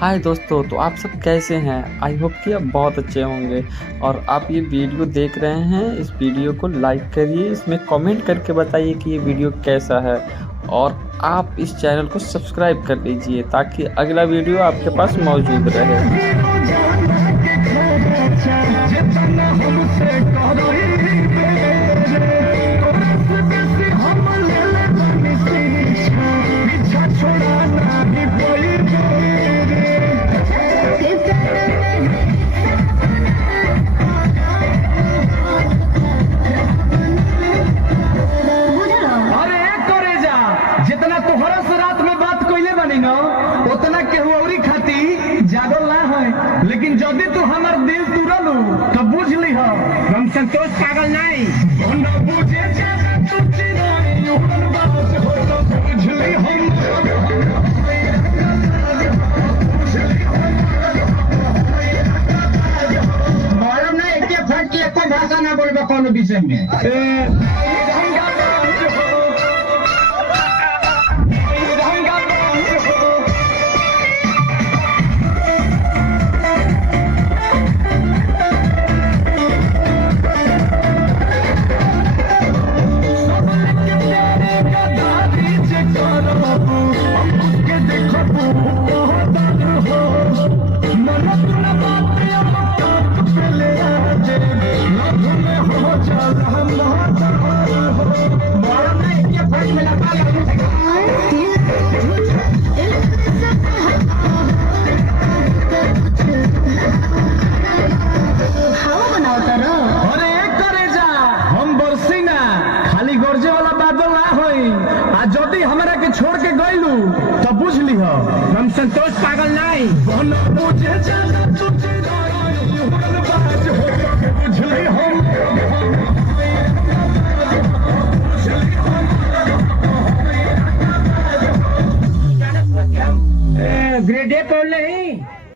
हाय दोस्तों, तो आप सब कैसे हैं? आई होप कि आप बहुत अच्छे होंगे। और आप ये वीडियो देख रहे हैं, इस वीडियो को लाइक करिए, इसमें कमेंट करके बताइए कि ये वीडियो कैसा है। और आप इस चैनल को सब्सक्राइब कर लीजिए ताकि अगला वीडियो आपके पास मौजूद रहे। जितना तोहरा से रात में बात कइले बानी न उतना केहू औरी खाती जागल ना है। लेकिन जदि तू हमार दिल तुरलू तो बुझ लीह हम संतोष पागल नहीं। मरम ना एक फट के एको भाषा ना बोलबा कोनो विषय में। जदि हमरा के छोड़ के गइलू तो बुझ लीह हम संतोष पागल नहीं। ग्रेड ए पढ़ नहीं।